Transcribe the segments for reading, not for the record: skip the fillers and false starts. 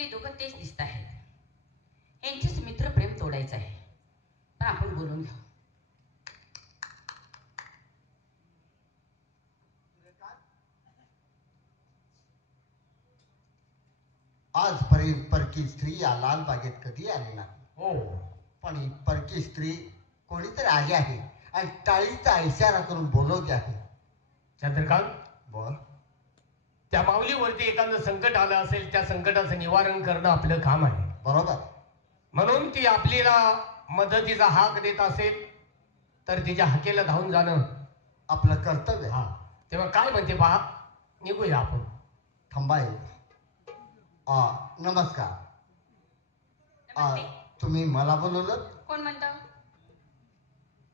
गेलेले दोघं तेच दिसत आहेत. यांचेच मित्र प्रेम तोडायचं आहे. पण आपण बोलून घेऊ. आजपर्यंत परकी स्त्री या लालबागेत कधी आली नाही. हो, पण ही परकी स्त्री कोणीतरी आली आहे आणि टाळीचा इशारा करून बोलवते आहे. चंद्रकांत, बोल. त्या माऊलीवरती एखादं संकट आलं असेल, त्या संकटाचं निवारण करणं आपलं काम आहे. बरोबर. म्हणून ती आपल्याला मदतीचा हाक देत असेल तर तिच्या हाकेला धावून जाणं आपलं कर्तव्य. हा. तेव्हा काय म्हणते पहा, निघूया आपण. थांबाय. नमस्कार. नमस्ते. तुम्ही मला बोलवलं? कोण म्हणतं?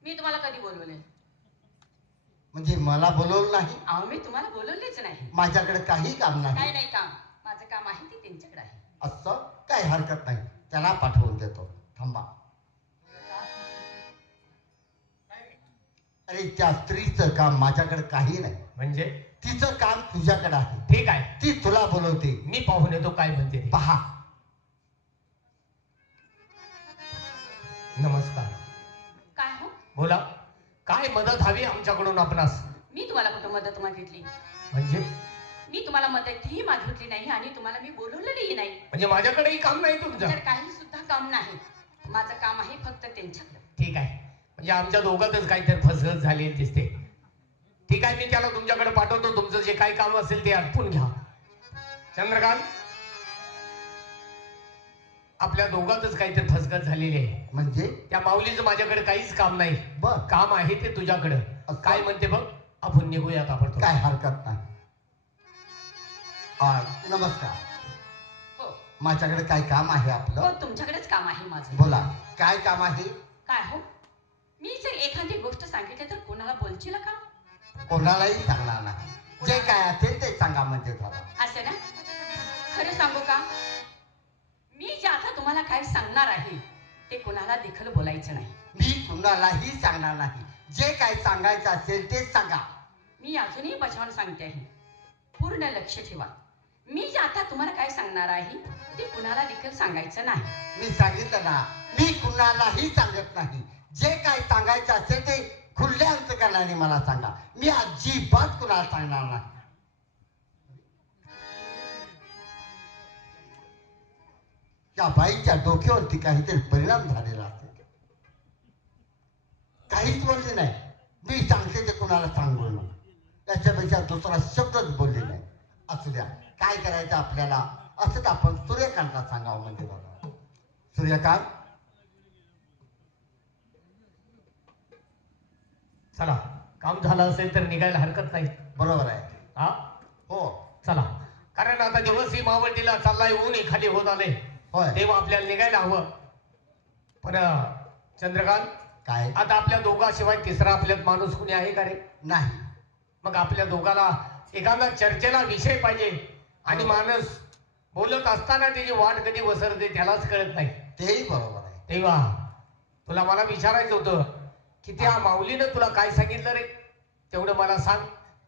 मी तुम्हाला कधी बोलवले? म्हणजे मला बोलवलं नाही? अहो, मी तुम्हाला बोलवलेच नाही. माझ्याकडे काही काम काय नाही. नाही काम. माझं काम आहे ते त्यांच्याकडे आहे. असं काही हरकत नाही. त्याला पाठवून देतो. थांबा. अरे त्या स्त्रीचं काम माझ्याकडे काही नाही. म्हणजे तिचं काम तुझ्याकडे आहे. ठीक आहे, ती तुला बोलवते. मी पाहून येतो काय म्हणते ते. पहा. नमस्कार. काय हो? बोला, काय मदत हवी आमच्याकडून आपणास? मी तुम्हाला कुठं मदत मागितली? म्हणजे मी तुम्हाला मदतही मागितली नाही आणि तुम्हाला मी बोलवलेली नाही. म्हणजे माझ्याकडेही काम नाही तुमचं? तर काही सुद्धा काम नाही. माझं काम आहे फक्त त्यांच्याकडे. ठीक आहे, म्हणजे आमच्या दोघातच काहीतरी फसगत झालेली दिसते. ठीक आहे, मी त्याला तुमच्याकडे पाठवतो. तुमचं जे काही काम असेल ते आटपून घ्या. चंद्रकांत, आपल्या दोघातच काहीतरी फसगत झालेली आहे. म्हणजे त्या माऊलीचं माझ्याकडे काहीच काम नाही. बर. काम आहे ते तुझ्याकडे. असं? काय म्हणते बघ, आपण निघूयात आपण. काय हरकत नाही. नमस्कार. हो माझ्याकडे काय काम आहे हो, आपलं? तुमच्याकडेच काम आहे माझं. बोला, काय काम आहे? काय हो? मी जर एखादी गोष्ट सांगितली तर कोणाला बोलशील का? कोणालाही सांगणार नाही. जे काय असेल ते सांगा म्हणजे झालं. असं ना? खरं सांगू का? मी जे आता तुम्हाला काय सांगणार आहे ते कोणाला देखील बोलायचं नाही. मी कुणालाही सांगणार नाही. जे काय सांगायचं असेल ते सांगा. मी अजूनही बजावून सांगते आहे. पूर्ण लक्ष ठेवा. मी जे आता तुम्हाला काय सांगणार आहे ते कुणाला देखील सांगायचं नाही. मी सांगितलं ना, मी कुणालाही सांगत नाही. जे काय सांगायचं असेल ते खुल्या अंतकरणाने मला सांगा. मी अजिबात कुणाला सांगणार नाही. त्या बाईच्या डोक्यावरती काहीतरी परिणाम झालेला असेल. काहीच बोलले नाही. मी सांगते ते कुणाला सांगू नका. त्याच्यापेक्षा दुसरा शब्दच बोलले नाही. असू द्या, काय करायचं आपल्याला असंच आपण सूर्यकांतला सांगावं म्हणजे बघा. सूर्यकांत, चला, काम झालं असेल तर निघायला हरकत नाही. बरोबर आहे. हा, हो, चला. कारण आता दिवसही मावळतीला चाललाय, ऊन खाली होत आले. होय. तेव्हा आपल्याला निघायला हवं. पण चंद्रकांत, काय? आता आपल्या दोघाशिवाय तिसरा आपल्यात माणूस कुणी आहे का रे? नाही. मग आपल्या दोघाला एखादा चर्चेला विषय पाहिजे. आणि माणूस बोलत असताना त्याची वाट कधी वसरते त्यालाच कळत नाही. तेही बरोबर आहे. तेव्हा तुला मला विचारायचं होतं की त्या माऊलीनं तुला काय सांगितलं रे, तेवढं मला सांग.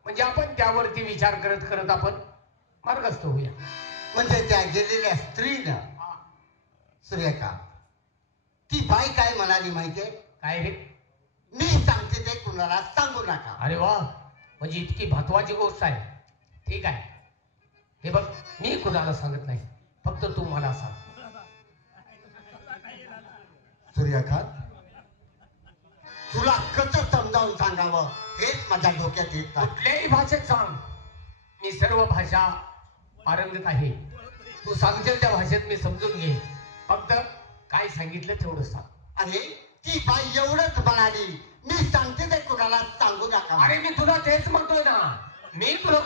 म्हणजे आपण त्यावरती विचार करत करत आपण मार्गस्थ होऊया. म्हणजे त्या गेलेल्या स्त्रीनं, सूर्यकांत, ती बाई काय म्हणाली माहितीये? काय रे? मी सांगते ते कुणाला सांगू नका. अरे वा, म्हणजे इतकी महत्वाची गोष्ट आहे. ठीक आहे, हे बघ, मी कुणाला सांगत नाही, फक्त तू मला सांग. सूर्यकांत, तुला कसं समजावून सांगावं हेच माझ्या डोक्यात येत नाही. कुठल्याही भाषेत सांग, मी सर्व भाषा पारंगत आहे. तू सांगशील त्या भाषेत मी समजून घे. फक्त काय सांगितलं तेवढं सांग. अरे ती बाई एवढंच म्हणाली, मी सांगते ते कुणाला सांगू नका. अरे मी तुला तेच म्हणतोय ना, मी तुला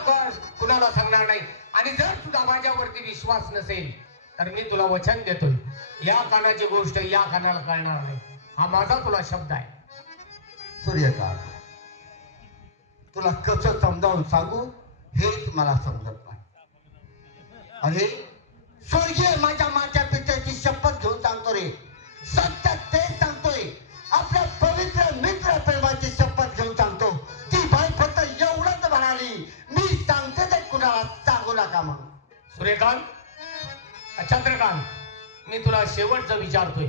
कुणाला सांगणार नाही. आणि जर तुझा माझ्यावरती विश्वास नसेल तर मी तुला वचन देतोय, या कानाची गोष्ट या कानाला कळणार नाही. हा माझा तुला शब्द आहे. सूर्यकांत, तुला कसं समजावून सांगू हेच मला समजत नाही. अरे स्वर्गीय माझ्या मात्या पित्याची शपथ घेऊन सांगतो रे, सत्य तेच सांगतोय. आपल्या पवित्र मित्र प्रेमाची शपथ घेऊन सांगतो. ती बाई फक्त एवढंच म्हणाली, मी सांगते ते कुणाला सांगू नका म्हणून. सूर्यकांत, चंद्रकांत, मी तुला शेवटचं विचारतोय.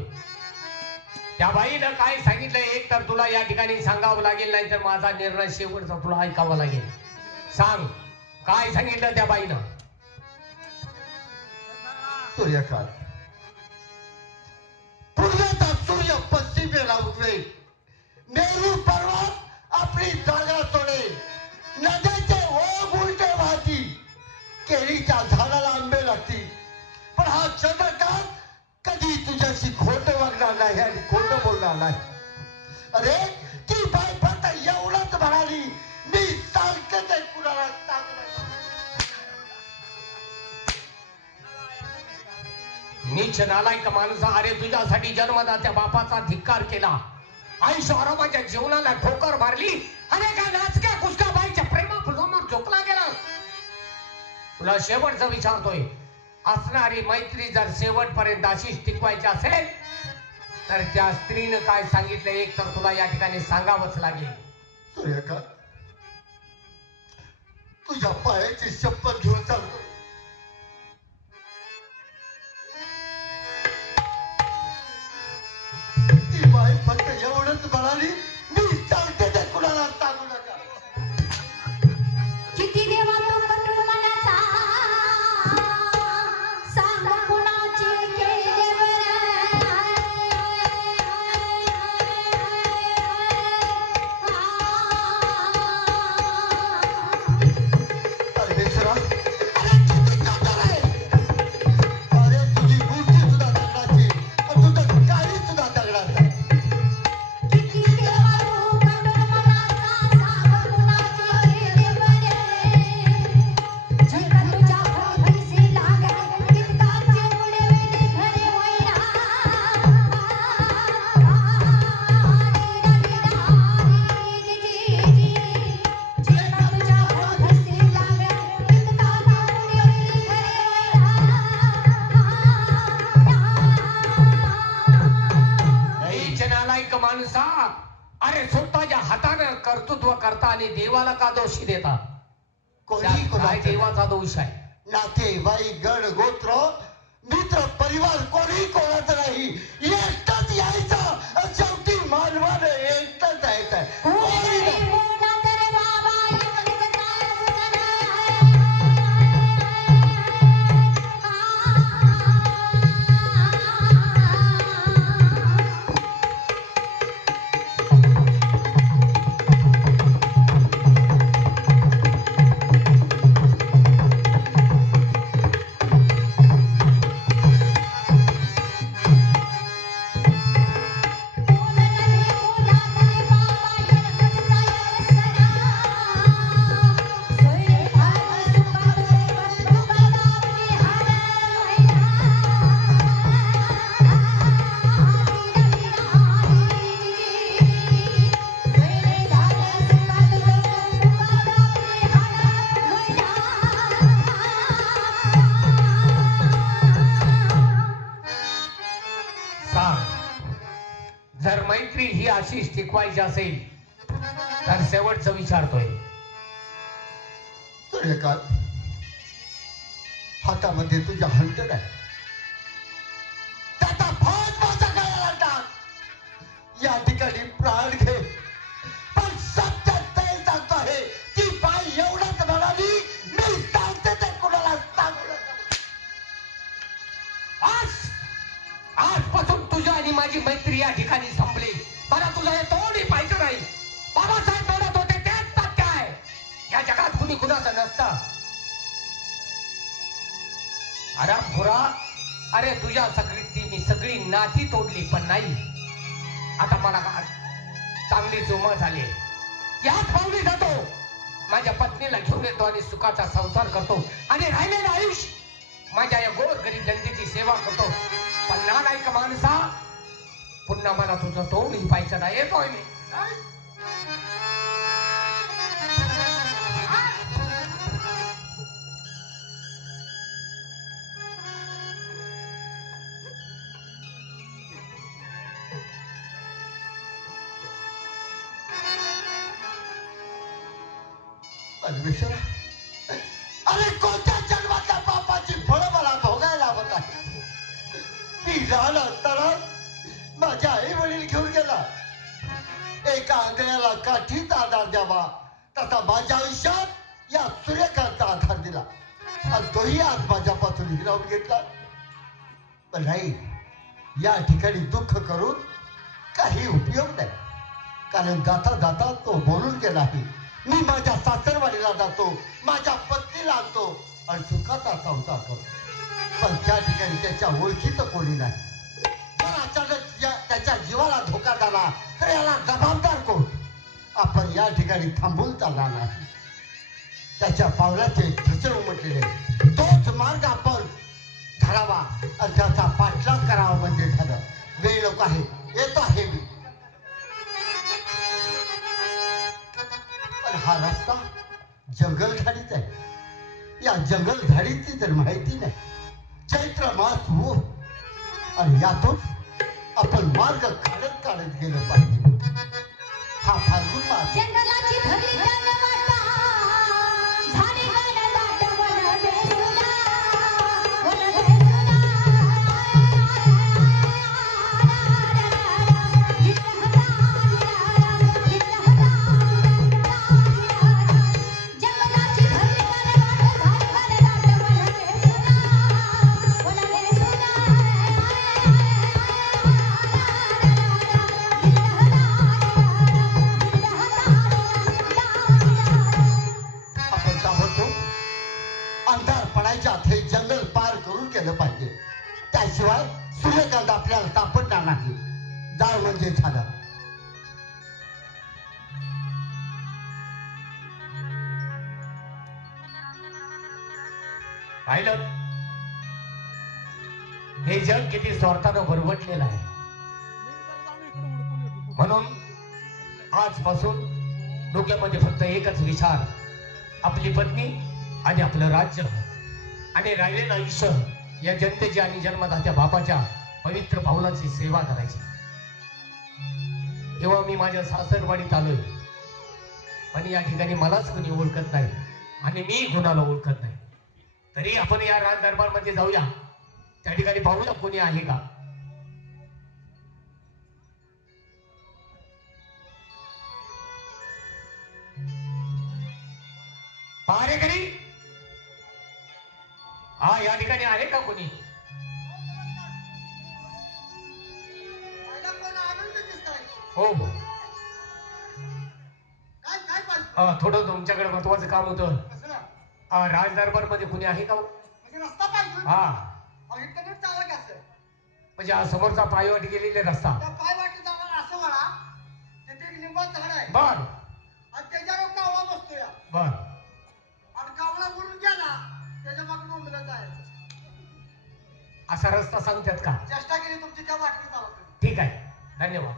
त्या बाईनं काय सांगितलं एक तर तुला या ठिकाणी सांगावं लागेल, नाही तर माझा निर्णय शेवटचा तुला ऐकावा लागेल. सांग, काय सांगितलं त्या बाईनं? सूर्यकांत, पूर्वेचा सूर्य पश्चिमेला उगवेल, मेरू पर्वत आपली जागा सोडेल, नद्याचे ओघ उलटे वाहतील, केळीच्या झाडाला आंबे लागतील, पण हा चंद्रकांत कधी तुझ्याशी खोटं वागणार नाही आणि खोटं बोलणार नाही. अरे ती बाई फक्त एवढंच म्हणाली, मी सांगते ते कुणाला सांगू नका. नीच नालायक माणसा, अरे तुझ्यासाठी जन्मदात्या बापाचा धिक्कार केला, आयुष्यभराच्या जीवनाला ठोकर मारली, अरे का नाचक्या कुसक्या बाईच्या प्रेमासमोर झोपला गेला. तुला शेवटचं विचारतोय, असणारी मैत्री जर शेवटपर्यंत अशीच टिकवायची असेल तर त्या स्त्रीनं काय सांगितलं एक तर तुला या ठिकाणी सांगावंच लागेल. सूर्यकांत, तुझ्या पायाची शपथ घेऊन सांगतो, ती बाई फक्त एवढंच म्हणाली, मी सांगते ते कुणाला सांगू नका. किती देवा तो कटू मनाचा, सांग कुणाची केले परमेश्वरा, अरे किती कातर आहे, अरे तुझी मूर्ती सुद्धा दगडाची आणि तुझं काही सुद्धा दगडाचं आहे. किती देवा तो कटू मनाचा, सांग कुणाची केले जग तुझ्या पैसे लागे, कितकाचे उडविले घरे वैरा, नीच नालायक माणसा, अरे स्वतःच्या हातानं कर्तृत्व करता आणि देवाला का दोषी देता? कोणी काय कोणाचं देवाचा दोष आहे? नातेवाईक गण गोत्र मित्र परिवार कोणी कोणाचं नाही, एकटंच यायचं आणि शेवटी मानवानं एकटंच यायचं. कोणी नाही. जर मैत्री ही अशीच टिकवायची असेल तर शेवटचं विचारतोय. सूर्यकांत, हातामध्ये तुझ्या हंटर आहे, त्याचा फास माझ्या गळ्याला टाक, या ठिकाणी प्राण घे, पण सत्य ते सांगतो आहे, ती बाई एवढंच म्हणाली, मी सांगते ते कुणाला सांगू नका. आजपासून तुझ्या आणि माझी मैत्री या ठिकाणी संपली. मला तुझं हे तोंडही पाहिजे नाही. बाबासाहेब म्हणत होते तेच सत्य आहे. या जगात कुणी कुणाचं नसतं. आरामखोरा, अरे तुझ्या मी सगळी नाती तोडली, पण नाही आता मला चांगली जुमा झाली. याच पावली जातो, माझ्या पत्नीला घेऊन येतो आणि सुखाचा संसार करतो आणि राहिलेलं आयुष्य माझ्या या गोर गरीब जनतेची सेवा करतो. पण नालायक माणसा, पुन्हा मला तुझं तोंडही पाहायचं नाही. येतोय मी. परमेश्वरा, अरे कोणत्या जन्माच्या पापाची फळं मला भोगायला हवत आहे. लहान असताना माझ्या आई वडील घेऊन गेला. एका आंधळ्याला काठीचा आधार द्यावा तसा माझ्या आयुष्यात या सूर्यकांतचा आधार दिला आणि तोही आज माझ्यापासून हिरावून घेतला. पण नाही, या ठिकाणी दुःख करून काही उपयोग नाही. कारण जाता जाता तो बोलून गेला आहे, मी माझ्या सासरवाडीला जातो, माझ्या पत्नीला आणतो आणि सुखाचा संसार करतो. पण त्या ठिकाणी त्याच्या ओळखीचं कोणी नाही. जर अचानक त्याच्या जीवाला धोका झाला तर याला जबाबदार कोण? आपण या ठिकाणी थांबून चालणार नाही. त्याच्या पावलाचे ठसे उमटलेले, तोच मार्ग आपण धरावा आणि त्याचा पाठलाग करावा म्हणजे झालं. वेळ लोक आहे, येतो आहे मी. पण हा रस्ता जंगलझाडीचा आहे. या जंगलझाडीची तर माहिती नाही. चैत्र मास हो आणि यातून आपण मार्ग काढत काढत गेलं पाहिजे. हा फाल्गुन मास जंगलाची धरली त्यानं वाटा, झाडी गाणं दाट वन वेसुला, वन वेसुला. जंगलाची धरली त्यानं वाटा, झाडी गाणं दाट वन वेसुला, आपण ताबडतोब अंधार पडायच्यात हे जंगल पार करून केलं पाहिजे. त्याशिवाय सूर्यकांत आपल्याला सापडणार नाही. जाळ म्हणजे झालं. पाहिलं, हे जग किती स्वार्थानं भरवटलेलं आहे. म्हणून आजपासून डोक्यामध्ये फक्त एकच विचार, आपली पत्नी आणि आपलं राज्य आणि राहिलेलं आयुष्य या जनतेची आणि जन्मदात्या बापाच्या पवित्र पावलाची सेवा करायची. तेव्हा मी माझ्या सासरवाडीत आलोय, पण या ठिकाणी मलाच कोणी ओळखत नाही आणि मी कोणाला ओळखत नाही. तरी आपण या राज दरबार मध्ये जाऊया, त्या ठिकाणी पाहूया कोणी आहे का. पहारेकरी, हा या ठिकाणी आहे का कोणी? हो हो, थोडं तुमच्याकडे महत्वाचं काम होतं. राज दरबार मध्ये कोणी आहे का? हा, म्हणजे हा समोरचा पायवाट गेलेला रस्ता. बर बर, असा रस्ता सांगतात का? चेष्टा केली तुमची त्या वाटेने जावं. ठीक आहे, धन्यवाद.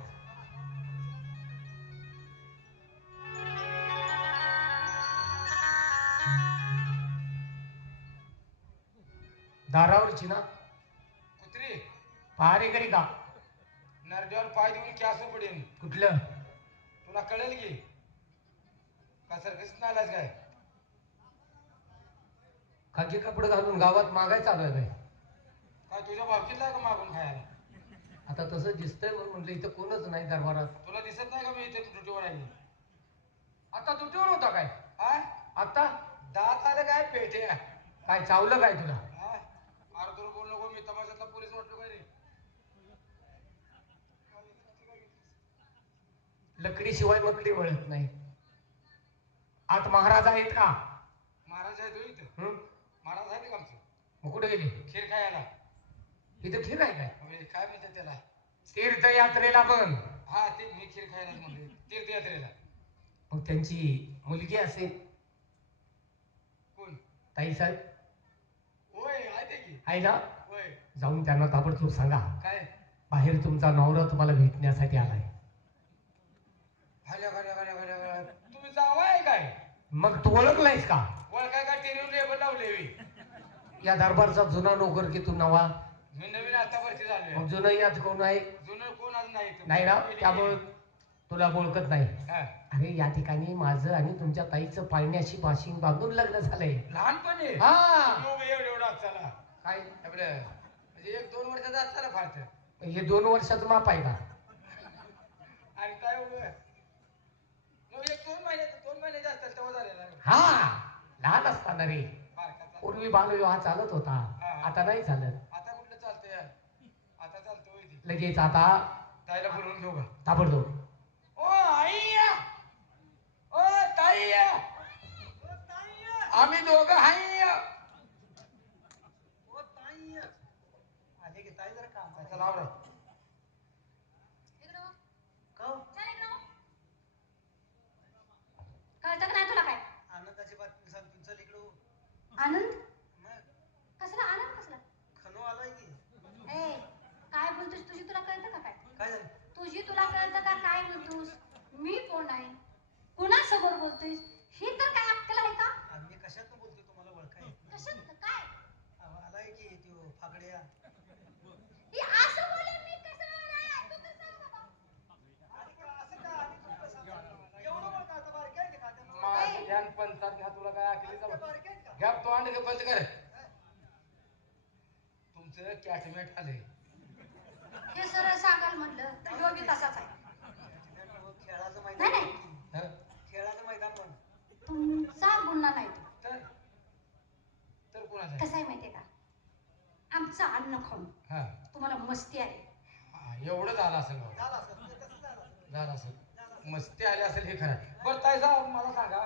दारावरची ना कुत्री पहारेकरी का? नरड्यावर पाय देऊन की असं पडेल. कुठलं? तुला कळेल की का सर्कस नालाच काय? खाकी कपडे घालून गावात मागायचं आलोय काय? काय तुझ्या भावकीला का मागून खायला? आता तसं दिसतंय म्हणून म्हटलं इथं कोणच नाही दरबारात. तुला दिसत नाही का मी इथे ड्युटीवर आहे? आता तुझ्यावर होता काय? हा, आता दात आलं काय पेटे? काय चावलं काय तुला? हा, अरे तुला बोल नको, मी तमाशातला पोलीस वाटलो काय रे? लकडी शिवाय मकडी वळत नाही. आत महाराज आहेत का? महाराज आहे तो इथं. महाराज आहे का आमचं? मग कुठे गेले? खीर खायला. इथं खीर आहे काय? म्हणजे काय म्हणतात त्याला? तीर्थयात्रेला पण. हा, ते मी खीर खायला म्हणले, तीर्थयात्रेला. मग त्यांची मुलगी असेल कोण? ताई साहेब होय, आहे ते की. आहे ना? होय. जाऊन त्यांना ताबडतोब सांगा, काय? बाहेर तुमचा नवरा तुम्हाला भेटण्यासाठी आलाय. भाल्या भाल्या भाल्या भाल्या भाल्या. तुम्ही जावा आहे काय? मग तू ओळखलायस का? ओळखाय का टेरीवर लेबल लावले? या दरबारचा जुना नोकर की तू नवा? मी नवीन आता वरती झालोय. मग जुनं यात कोण आहे? जुनं कोण आज नाही इथं. नाही ना, त्यामुळे तुला ओळखत नाही. हा. अरे या ठिकाणी माझं आणि तुमच्या ताईचं पाळण्याशी बाशिंग बांधून लग्न झालंय. लहानपणी हा एवढं चला काय? आपलं म्हणजे 1-2 वर्षाचा असताना फाळतं हे 2 वर्षाचं माप आहे का? आणि काय उभं मग 1-2 महिन्यात 2 महिन्याचे असतात तेव्हा झालेला हा, लहान असताना रे. बारकाचा. पूर्वी बालविवाह चालत होता, आता नाही चालत. आता कुठलं चालतंय यार? आता चालतं होय ती. लगेच आता ताईला बोलवून घेऊ का? ताबडतोब. ओ आई ओ ताई आम्ही दोघं हाय ओ ताई आले की ताई जरा काम चला आवरा कळतं का नाही तुला काय? आनंदाची बातमी सांग तुमचं लेकरू आनंद? मग कसला आनंद कसला? खनो आलाय की ए, काय बोलतोस? तुझी तुला कळतं का काय? काय झालं तुझी तुला कळतं का काय बोलतोस? मी कोण आहे? कुणासमोर बोलतोयस? ही तर काय अक्कल आहे का? आम्ही कशात बोलतोय तुम्हाला ओळखाय कशात काय? आलाय की तो फागड्या ही असं बोलेल मी कसं नाही? तू तर सांग बाबा. असं का आणि तू कसं एवढं बोलता आता बारके आहे का माझं ध्यान पंचात घ्या, तुला काय अकलीचा बारके आहेत का घ्या तो अंड बंद कर. तुमचं कॅटमॅट आलंय हे सरळ सांगाल म्हटलं तर ह्यो बी तसाच आहे. खेळाचं नाही मैदान नाही, हं? खेळाचं मैदान पण तुमचा गुन्हा नाही तो. तर कोणाचं कसं आहे माहितीये का? आमचं अन्न खाऊन हा, तुम्हाला मस्ती आली. एवढं झालं असेल बाबा. झालं असं ते तसं झालं असं. झालं असेल, मस्ती आली असेल हे खरं. बरं ताई साहेब मला सांगा,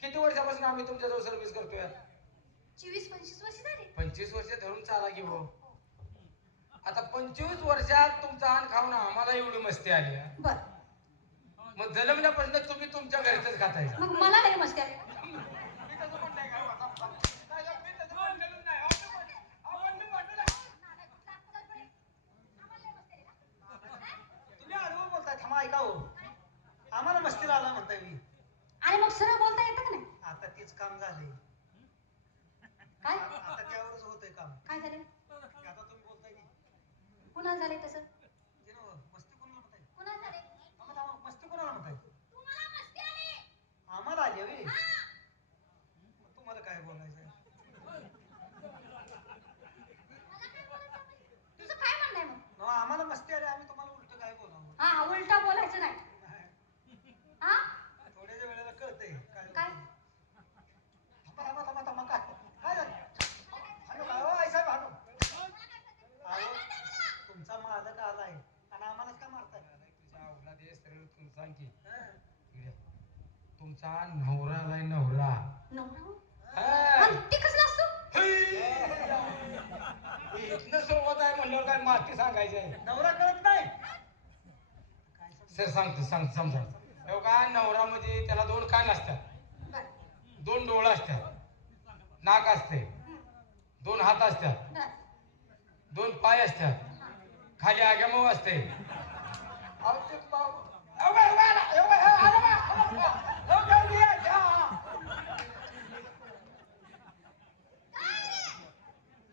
किती वर्षापासून आम्ही तुमच्याजवळ सर्व्हिस करतोय? 24-25 वर्ष झाली. 25 वर्ष धरून चाला की हो. आता 25 वर्षात तुमचा अन्न खाऊन आम्हाला एवढी मस्ती आली हा? बर, मग जन्मल्यापासून तुम्ही तुमच्या घरचंच खाताय का? मग मला नाही मस्ती आली. मी तसं म्हणलंय का? मी तसं म्हणलेलं नाही. आपण मी म्हणलेलं तुम्ही आडवं बोलताय. थांबा ऐका हो. आम्हाला मस्तीला आला म्हणताय मी. आणि मग सरळ बोलता येतं का नाही? आता तेच काम झालंय. काय आता त्यावरच होतंय काम. काय झालं? आता तुम्ही बोलताय की कुणाला झालंय तसं? ते नव्हं, मस्ती कोणाला म्हणताय? कुणाला झालंय? थांबा, थांबा. मस्ती कोणाला म्हणताय? तुम्हाला मस्ती आली. आम्हाला आली हवी. तुम्हाला काय बोलायचंय? तुझं काय म्हणणं आहे मग? नव्हं, आम्हाला मस्ती आली. आम्ही तुम्हाला उलट काय बोलावं? हा, उलटा बोलायचं नाही. नाही. हा, थोड्याच्या वेळेला कळतंय काय? थांबा थांबा थांबा थांबा काय झालं? हाणू काय हो आई साहेब हाणू अहो तुमचा मालक आलाय आणि आम्हालाच का मारताय? तुझ्या अवला दे सरळ तू सांग की तुमचा नवरा आलाय नवरा नवरा? आणि ते कसला असतो? इथनं सुरुवात आहे म्हणल्यावर काय माती सांगायची आहे? नवरा कळत नाही सर सांगतो समजा हो का, नवरामध्ये त्याला 2 कान असतात, बर, 2 डोळं असतात, नाक असते, 2 हात असतात, बर. 2 पाय असतात, खाली आग्यामऊ असते.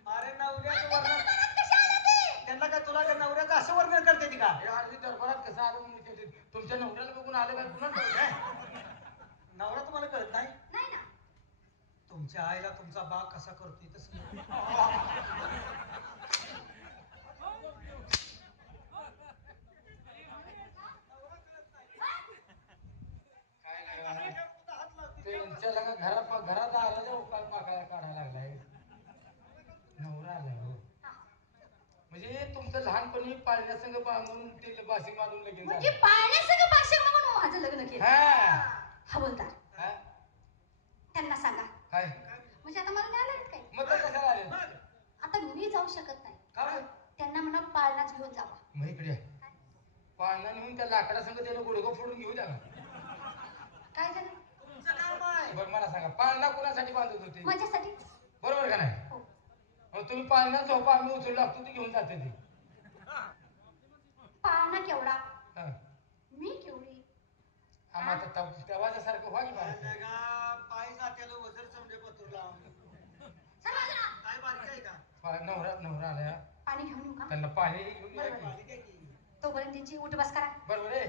अरे नवऱ्याचं वर्णन त्यांना काय तुला काय नवऱ्याचं असं वर्णन करते ती का? हे आरती दरबारात कसं आलं म्हणून विचारते. तुमच्या नवऱ्याला बघून आलं काय पुन्हा नवरा तुम्हाला कळत नाही? नाही ना. तुमच्या आईला तुमचा बाग कसा करतोय तसं त्यांच्या लगा घरात आला उकाळ पाकळ्या काढायला लागलाय. नवरा आलाय हो. म्हणजे तुमचं लहानपणी पाळण्यासंग म्हणून ते बासी मारून लगीन म्हणजे झालं. पाळण्यासंग भाषा म्हणून माझं लग्न केलं. हा. हवलदार, हा? त्यांना सांगा. काय म्हणजे आता मला नाही लागत काय? मग तर कशाला आले? आता मी जाऊ शकत नाही. का बरं? त्यांना म्हणा पाळणाच घेऊन जावा. मग इकडे पाळणा नेऊन त्या लाकडासंग त्याला गुडघं फोडून घेऊ द्या ना. काय झालं? तुमचं काम आहे. बरं मला सांगा, पाळणा कुणासाठी बांधत होते? माझ्यासाठी. बरोबर का नाही? हो. मग तुम्ही पाळण्यात झोपा, आम्ही उचलू लागतो ते घेऊन जाते ते. पाळणा केवढा, हा. मी केवढी. आम्हाला तेव्हाच्या सारखं व्हा की काय बाळा. जगा पाय जात्याला वजर चमडे पतुरला काय बारीक आहे का? नवरा आलाय. पाणी घेऊन येऊ का? त्यांना पाणी घेऊन या बरोबर. की. बारीक आहे की तोपर्यंत त्यांची उठ बस करा. बरोबर आहे.